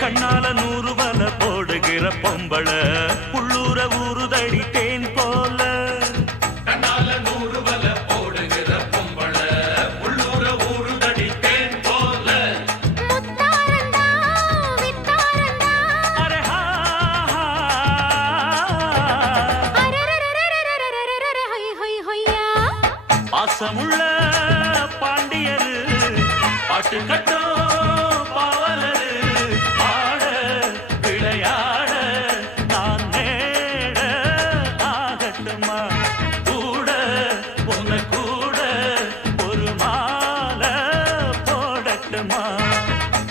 கண்ணால 100 வல போடுகிற பொம்பள உள்ளூர ஊருதடி தேன் போல. கண்ணால 100 வல போடுகிற பொம்பள உள்ளூர ஊருதடி தேன் போல. முத்தாரண்டா வித்தாரண்டா அரே ஹா அரரரரரரரரரரர ஹொய் ஹொய் ஹொய்யா. பாசமுள்ள பாண்டியரு பாட்டு கட்டும்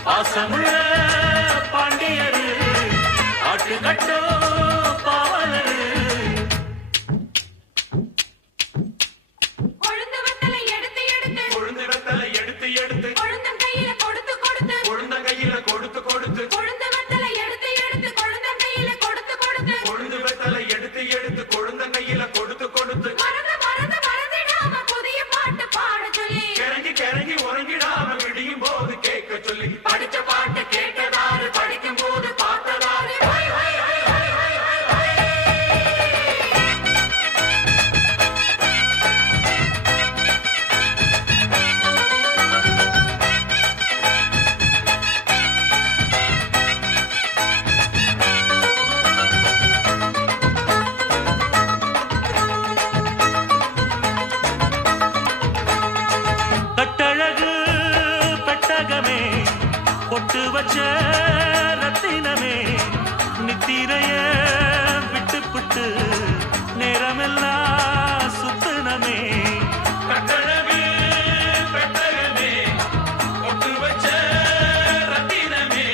பாசமுள்ள பாண்டியரு ஆட்டு கட்டோ பாவலரு. கொழுந்து வெத்தலை எடுத்து எடுத்து கொழுந்து வெத்தலை எடுத்து எடுத்து கொழுந்தன் கையில கொடுத்து கொடுத்து கொழுந்தன் கையில கொடுத்து கொடுத்து கொழுந்து வெத்தலை எடுத்து எடுத்து கொழுந்தன் கையில கொடுத்து கொடுத்து கொழுந்து வெத்தலை எடுத்து எடுத்து கொழுந்தன் கையில கொடுத்து கொடுத்து மறந்து மறந்து மறந்திடாம புதிய பாட்டு பாட சொல்லி கிறங்கி கிறங்கி உறங்கிடாம விடியும் போது கேட்க சொல்லி படிச்ச பாட்டு கேட்டதாரு படிக்கும் போது பார்த்ததாரு. கட்டழகு பெட்டகமே பொட்டு வச்ச ரத்தினமே நித்திரைய விட்டு புட்டு நேரமெல்லாம் சுத்தனமே. கட்டழகு பெட்டகமே பொட்டு வச்ச ரத்தினமே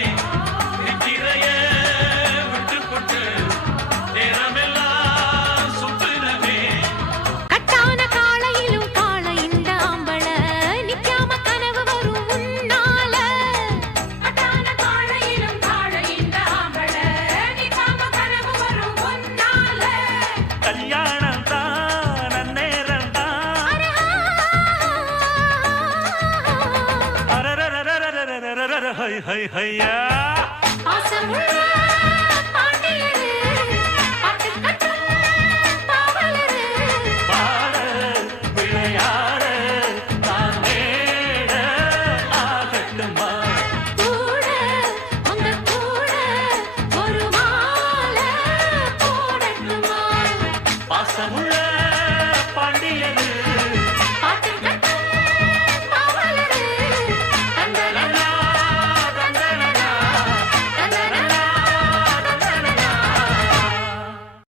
நித்திரைய விட்டு புட்டு நேரமெல்லாம் சுத்தனமே. கட்டான காளையிலும் காளை இந்த ஆம்பள நிக்காம கனவு வரும் உன்னால. கட்டான காளையிலும் காளை இந்த ஆம்பள நிக்காம கனவு வரும் உன்னால. கல்யாணம் தான் நன்னேரம் தான் அரரரரரரரரரர ஹை ஹை ஹையா. பாசமுள்ள